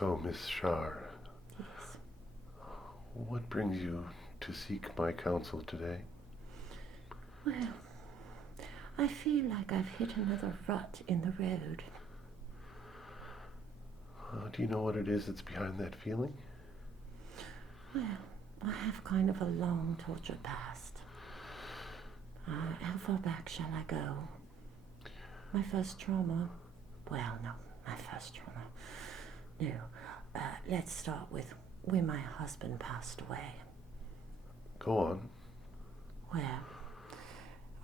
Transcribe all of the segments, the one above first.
So, Miss Char, Yes. what brings you to seek my counsel today? Well, I feel like I've hit another rut in the road. Do you know what it is that's behind that feeling? Well, I have kind of a long, tortured past. How far back shall I go? My first trauma? Well, no, my first trauma. No, let's start with when my husband passed away. Go on. Well,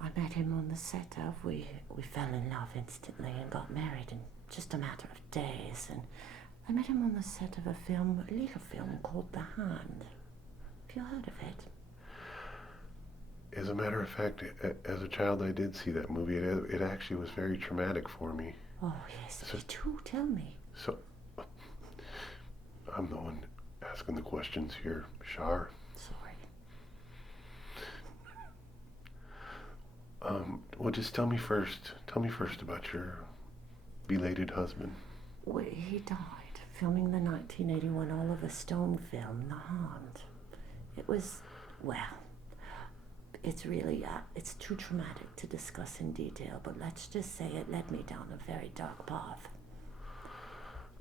I met him on the set of, we fell in love instantly and got married in just a matter of days. And I met him on the set of a little film called The Hand. Have you heard of it? As a matter of fact, as a child, I did see that movie. It actually was very traumatic for me. Oh, yes, So, me too, tell me. so I'm the one asking the questions here, Char. Sorry. Well, just tell me first. Tell me first about your belated husband. Well, he died filming the 1981 Oliver Stone film, The Hand. It was, well, it's really, it's too traumatic to discuss in detail, but let's just say it led me down a very dark path.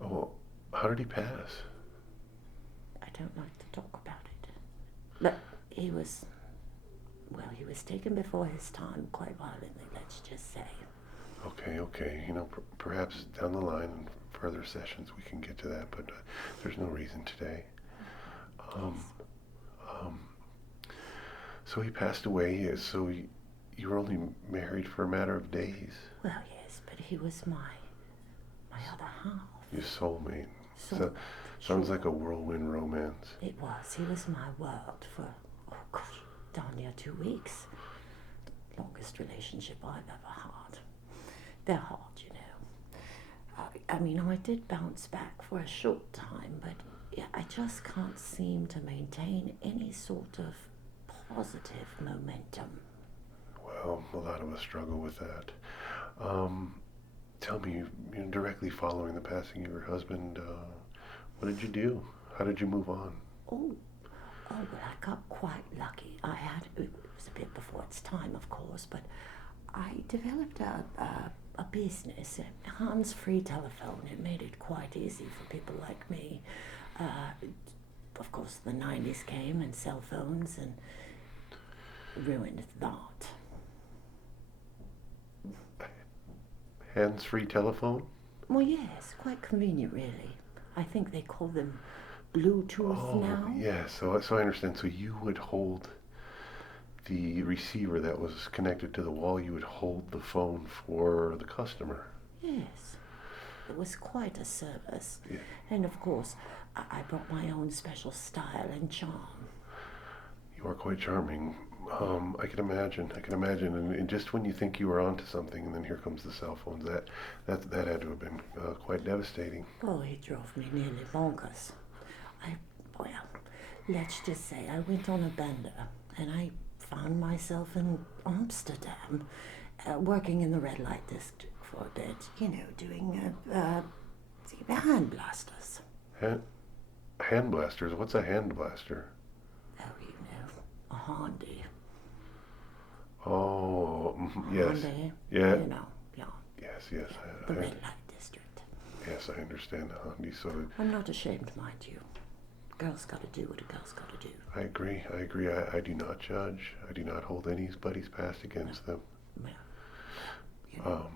Oh, how did he pass? I don't like to talk about it. But he was taken before his time quite violently, let's just say. Okay. You know, perhaps down the line in further sessions we can get to that, but there's no reason today. Um, um, so he passed away. So you were only married for a matter of days. Well, yes, but he was my other half. Your soulmate. So, Sounds like a whirlwind romance. It was. He was my world for, oh gosh, darn near 2 weeks. Longest relationship I've ever had. They're hard, you know. I mean, I did bounce back for a short time, but yeah, I just can't seem to maintain any sort of positive momentum. Well, a lot of us struggle with that. Tell me, directly following the passing of your husband, what did you do? How did you move on? Oh, well, I got quite lucky. It was a bit before its time, of course, but I developed a business, a hands-free telephone. It made it quite easy for people like me. Of course, the 90s came and cell phones and ruined that. Hands-free telephone? Well, yes, quite convenient, really. I think they call them Bluetooth now. Yeah, so I understand. So you would hold the receiver that was connected to the wall, you would hold the phone for the customer. Yes, it was quite a service. Yeah. And of course, I brought my own special style and charm. You are quite charming. I can imagine. And just when you think you were onto something, and then here comes the cell phones. That had to have been quite devastating. Oh, he drove me nearly bonkers. Well, let's just say I went on a bender and I found myself in Amsterdam, working in the red light district for a bit, doing hand blasters. Hand blasters? What's a hand blaster? Oh, a handy. Oh, yes. Handy, Yeah. yeah. Yes. The red light district. Yes, I understand the handy. So I'm not ashamed, mind you. Girl's gotta do what a girl's gotta do. I agree. I do not judge. I do not hold anybody's past against them. Well,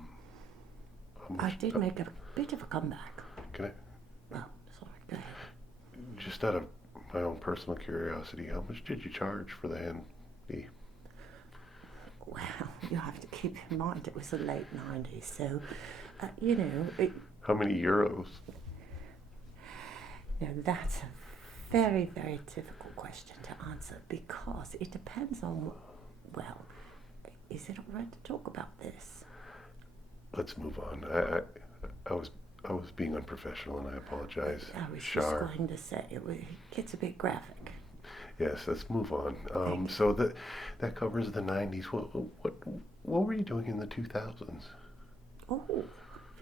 I did make a bit of a comeback. Can I? Oh, sorry, go ahead. Just out of my own personal curiosity, how much did you charge for the handy? Well, you have to keep in mind it was the late 90s, so, How many euros? That's a very, very difficult question to answer because it depends on, well, is it all right to talk about this? Let's move on. I was being unprofessional, and I apologize. I was Char. just going to say, it gets a bit graphic. Yes, let's move on. So that covers the 90s. What were you doing in the 2000s? Oh, have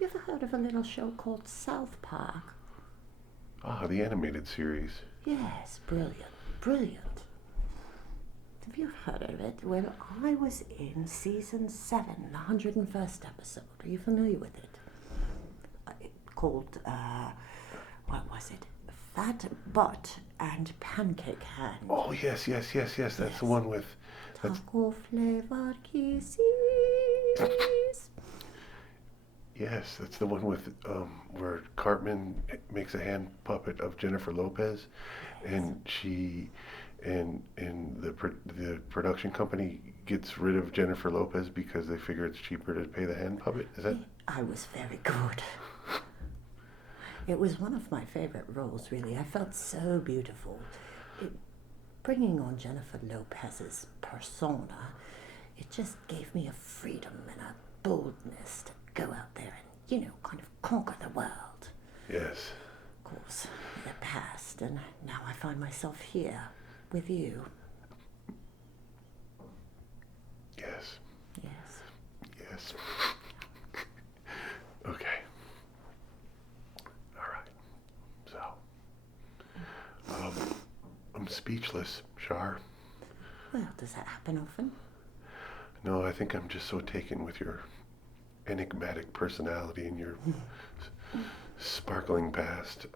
you ever heard of a little show called South Park? Ah, the animated series. Yes, brilliant, brilliant. Have you heard of it? Well, I was in season 7, the 101st episode. Are you familiar with it? Called, what was it? Fat Butt and Pancake Hand. Oh, yes. That's the one with... That's, Taco flavored kisses. yes, that's the one with where Cartman makes a hand puppet of Jennifer Lopez, and the production company gets rid of Jennifer Lopez because they figure it's cheaper to pay the hand puppet. Is that? I was very good. It was one of my favorite roles, really. I felt so beautiful. Bringing on Jennifer Lopez's persona, it just gave me a freedom and a boldness to go out there and, kind of conquer the world. Yes. Of course, it passed, and now I find myself here with you. Yes. Yes. Yes. Okay. All right. So, I'm speechless, Char. Well, does that happen often? No, I think I'm just so taken with your enigmatic personality and your sparkling past.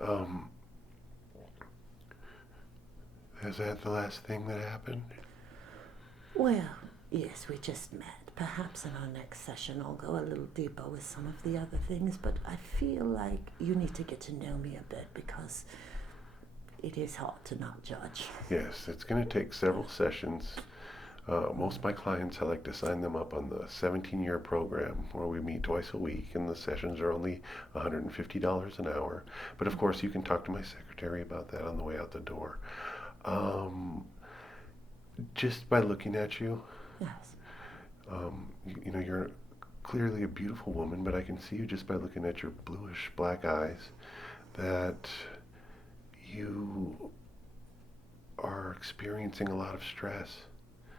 Is that the last thing that happened? Well, yes, we just met. Perhaps in our next session I'll go a little deeper with some of the other things, but I feel like you need to get to know me a bit because it is hard to not judge. Yes, it's going to take several sessions. Most of my clients, I like to sign them up on the 17-year program where we meet twice a week, and the sessions are only $150 an hour. But of course, you can talk to my secretary about that on the way out the door. Just by looking at you, Yes. you're clearly a beautiful woman, but I can see you just by looking at your bluish black eyes that you are experiencing a lot of stress.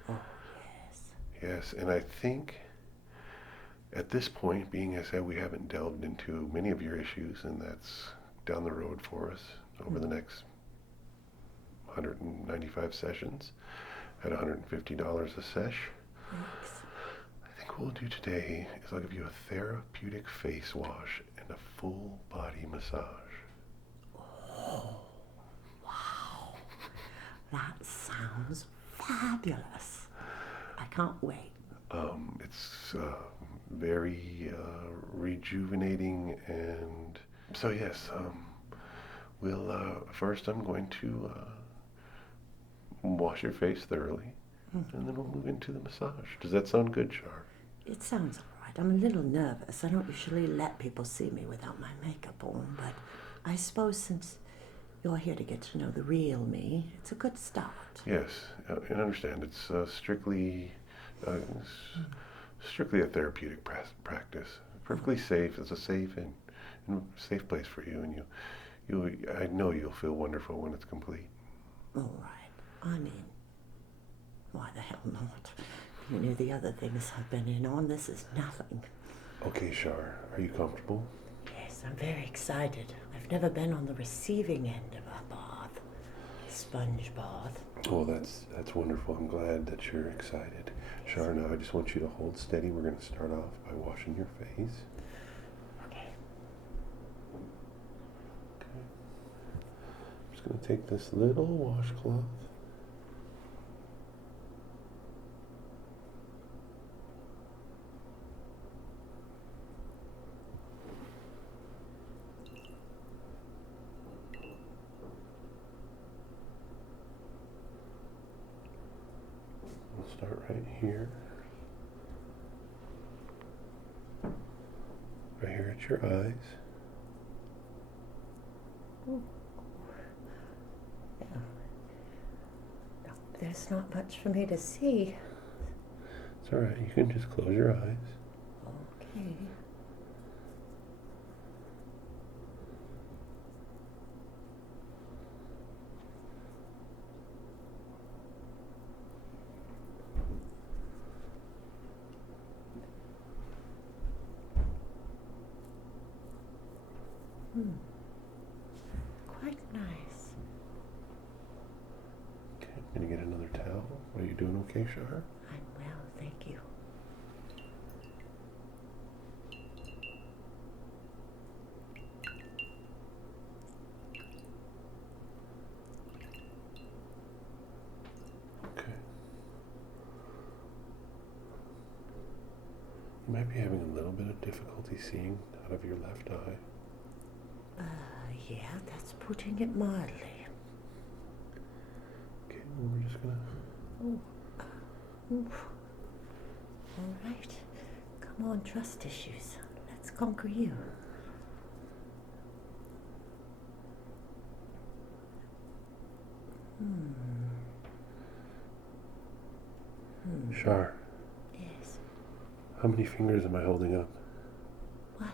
Oh, yes. Yes, and I think at this point, being as we haven't delved into many of your issues, and that's down the road for us over the next 195 sessions at $150 a sesh. Thanks. I think what we'll do today is I'll give you a therapeutic face wash and a full body massage. Oh, wow. That sounds fabulous. I can't wait. It's very rejuvenating, and so yes, we'll first I'm going to wash your face thoroughly, and then we'll move into the massage. Does that sound good, Char? It sounds all right. I'm a little nervous. I don't usually let people see me without my makeup on, but I suppose since you're here to get to know the real me, it's a good start. Yes, and understand it's strictly a therapeutic practice. Perfectly safe. It's a safe and safe place for you, and I know you'll feel wonderful when it's complete. All right. I mean, why the hell not? You knew the other things I've been in on. This is nothing. Okay, Char, are you comfortable? Yes, I'm very excited. I've never been on the receiving end of a bath. Sponge bath. Oh, that's wonderful. I'm glad that you're excited. Char, now I just want you to hold steady. We're going to start off by washing your face. Okay. Okay. I'm just going to take this little washcloth. We'll start right here. Right here at your eyes. Ooh. Yeah. No, there's not much for me to see. It's all right. You can just close your eyes. Okay. Quite get another towel? Are you doing okay, Char? I'm well, thank you. Okay. You might be having a little bit of difficulty seeing out of your left eye. Yeah, that's putting it mildly. Okay, well, we're just gonna... Oof. All right. Come on, trust issues. Let's conquer you. Char, Yes. how many fingers am I holding up? What?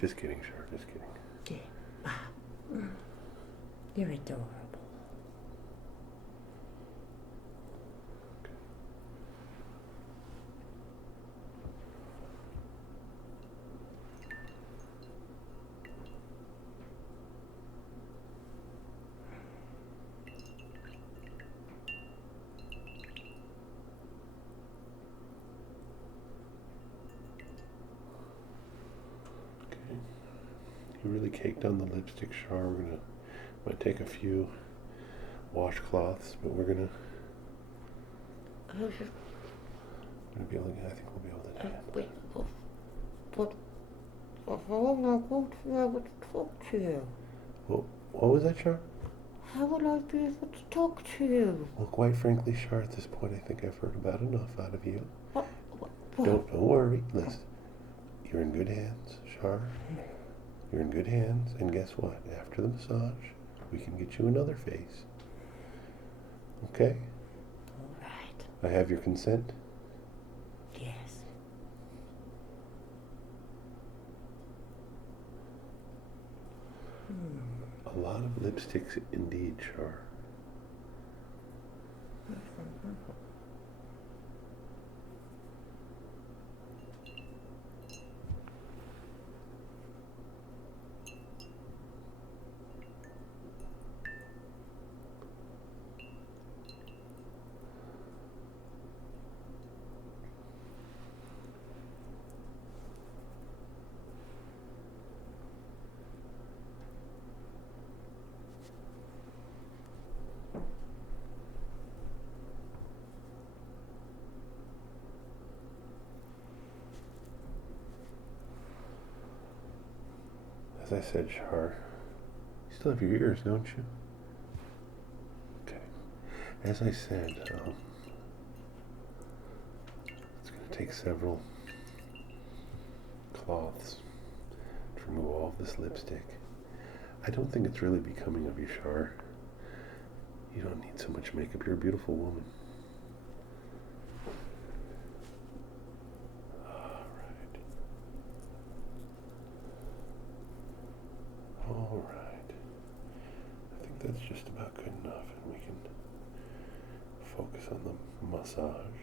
Just kidding, Char, just kidding. Yeah. You're adorable. Okay. You really caked on the lipstick, Char. Might take a few washcloths, but we're gonna be able to, I think we'll be able to do it. Wait, but how am I going to be able to talk to you? What was that, Char? How will I be able to talk to you? Well, quite frankly, Char, at this point, I think I've heard about enough out of you. What? Don't worry. Listen, you're in good hands, Char. You're in good hands, and guess what? After the massage, we can get you another face. Okay? All right. I have your consent. Yes. A lot of lipsticks indeed, Char. As I said, Char, you still have your ears, don't you? Okay. As I said, it's going to take several cloths to remove all of this lipstick. I don't think it's really becoming of you, Char. You don't need so much makeup. You're a beautiful woman. All right. I think that's just about good enough, and we can focus on the massage.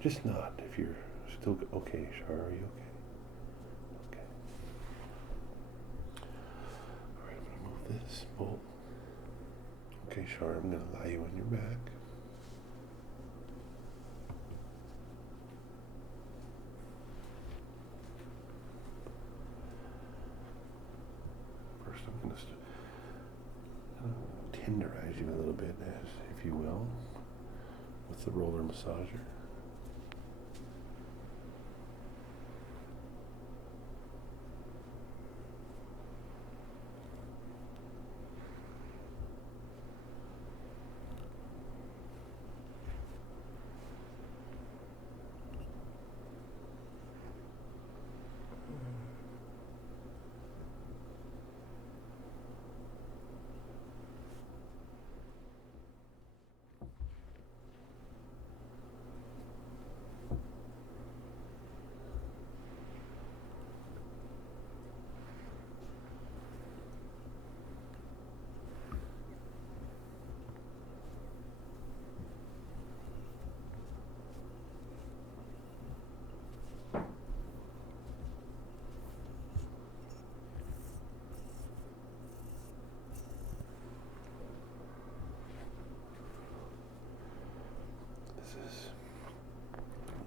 Just nod if you're still okay, Char. Are you okay? Okay. All right, I'm gonna move this bowl. Okay, Char, I'm gonna lie you on your back. First, I'm gonna tenderize you a little bit, as if you will, with the roller massager.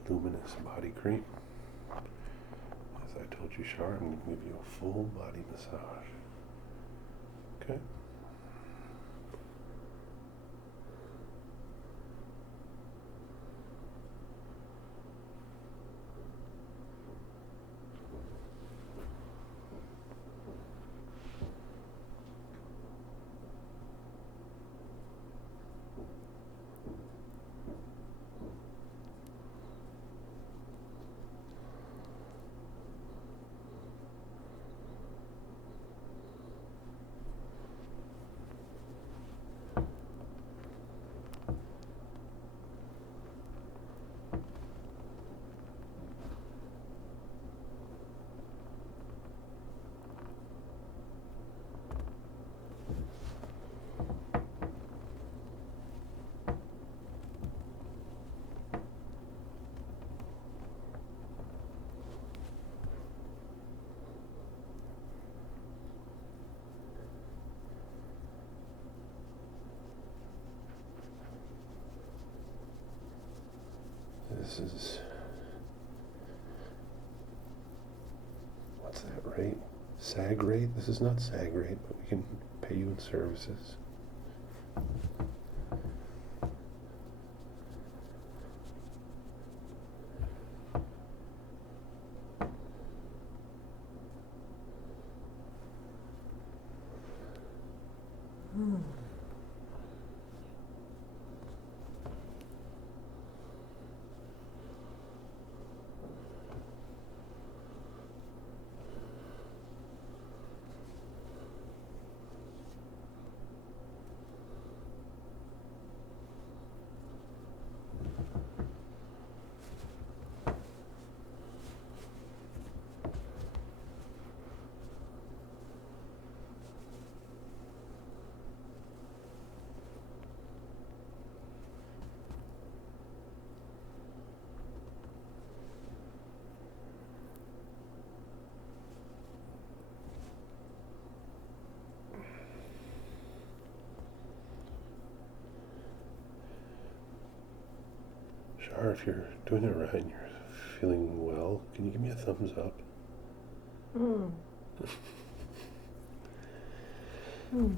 luminous body cream. As I told you, Char, I'm going to give you a full body massage. Okay? This is, what's that rate? SAG rate? This is not SAG rate, but we can pay you in services. Char, if you're doing it right and you're feeling well, can you give me a thumbs up? Mm. Mm.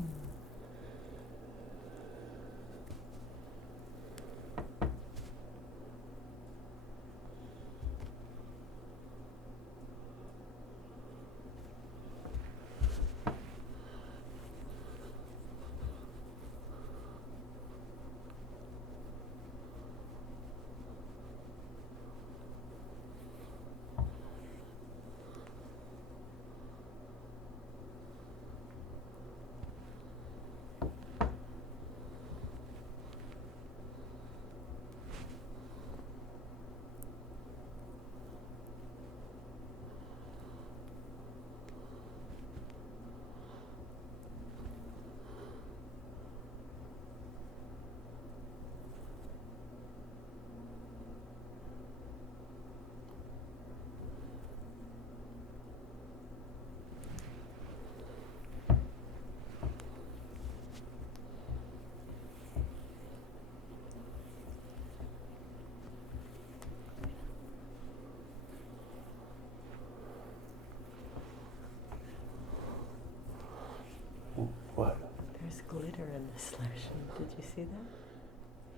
What? There's glitter in this lotion. Did you see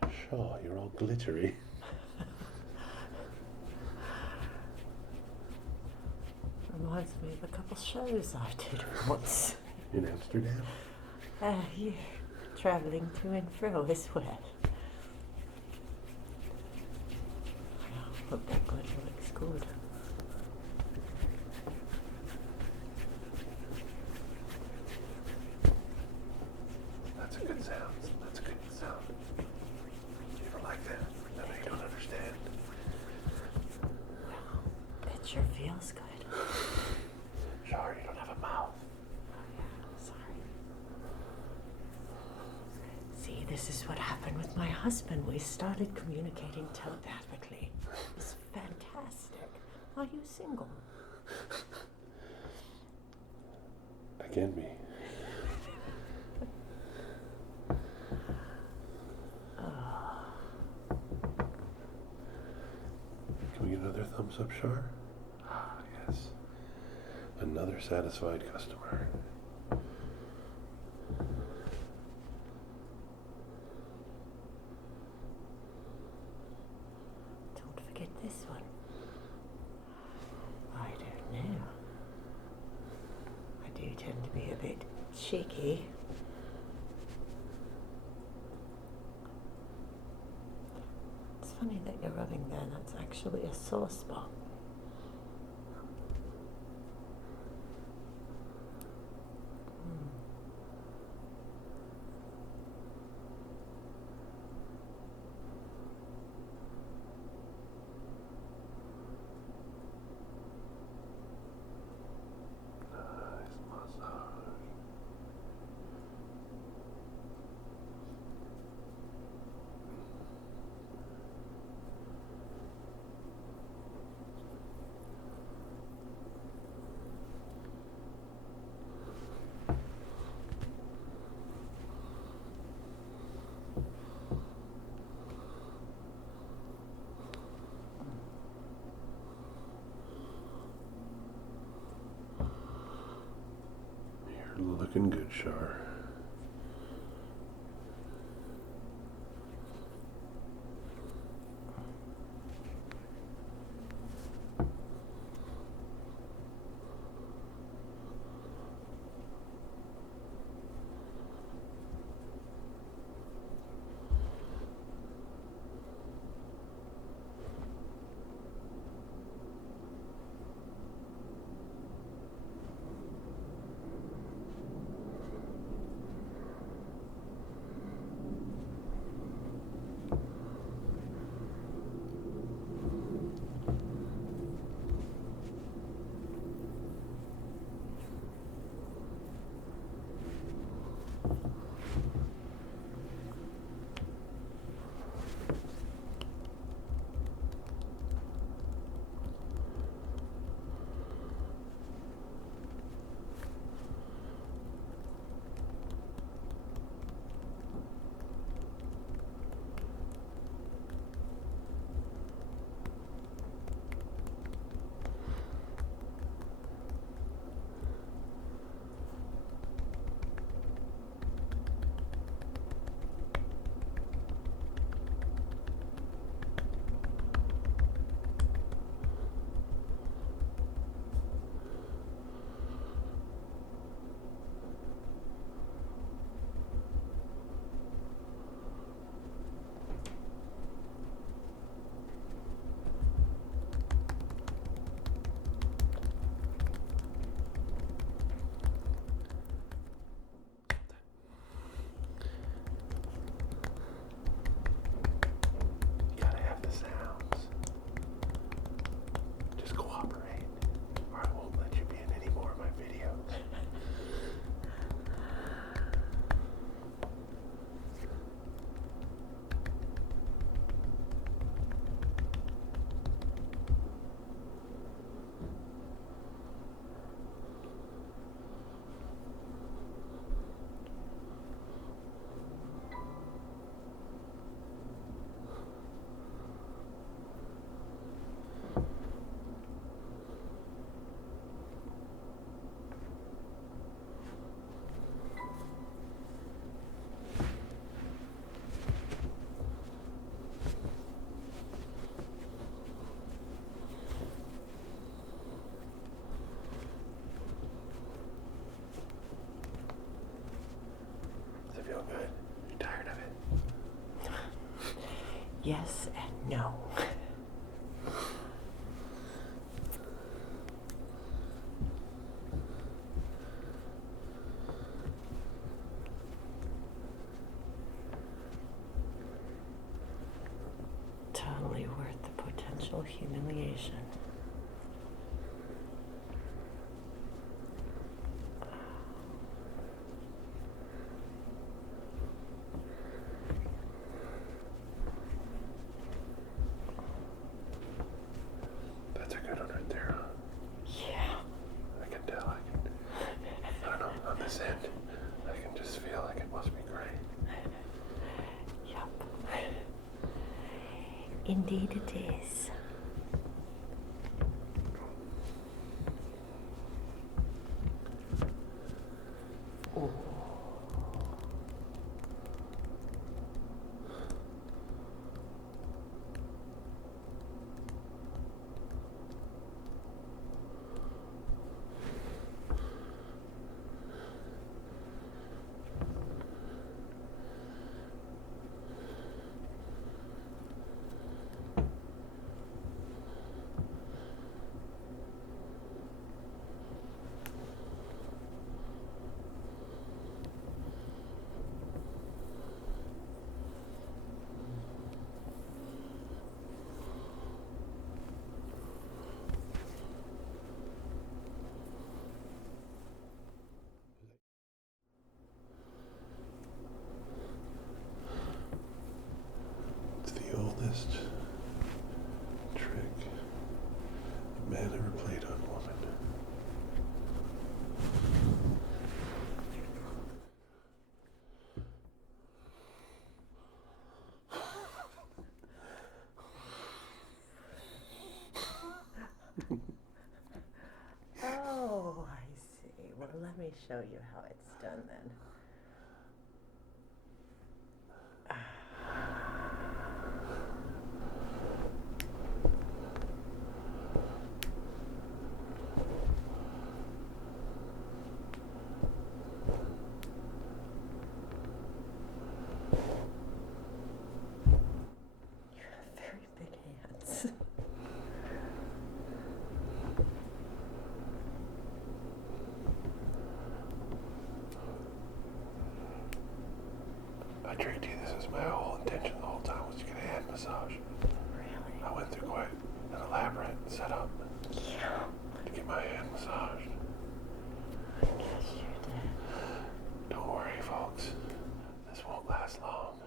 that? Shaw, you're all glittery. Reminds me of a couple shows I did once. In Amsterdam? Yeah, traveling to and fro as well. I hope that glitter looks good. That's a good sound. That's a good sound. You ever like that? I know you don't understand. It sure feels good. Char, you don't have a mouth. Sorry. See, this is what happened with my husband. We started communicating telepathically. It was fantastic. Are you single? I can be. up, Char? Ah, yes. Another satisfied customer. Don't forget this one. I don't know. I do tend to be a bit cheeky. It's funny that you're rubbing there. That's actually a sore spot. Nice massage. You're looking good, Char. You gotta have the sounds. Just cooperate, or I won't let you be in any more of my videos. Does it feel good? You tired of it? Yes and no. Totally worth the potential humiliation. That's a good one right there, huh? Yeah. I can tell. I don't know, on this end, I can just feel like it must be great. Yep. Indeed it is. let me show you how it's done then. You have very big hands. I tricked you. This was my whole intention the whole time, was to get a hand massage. Really? I went through quite an elaborate setup Yeah. to get my hand massaged. I guess you did. Don't worry, folks. This won't last long.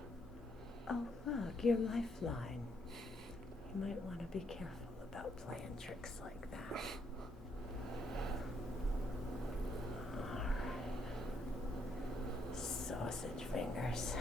Oh, look, your lifeline. You might want to be careful about playing tricks like that. All right. Sausage fingers.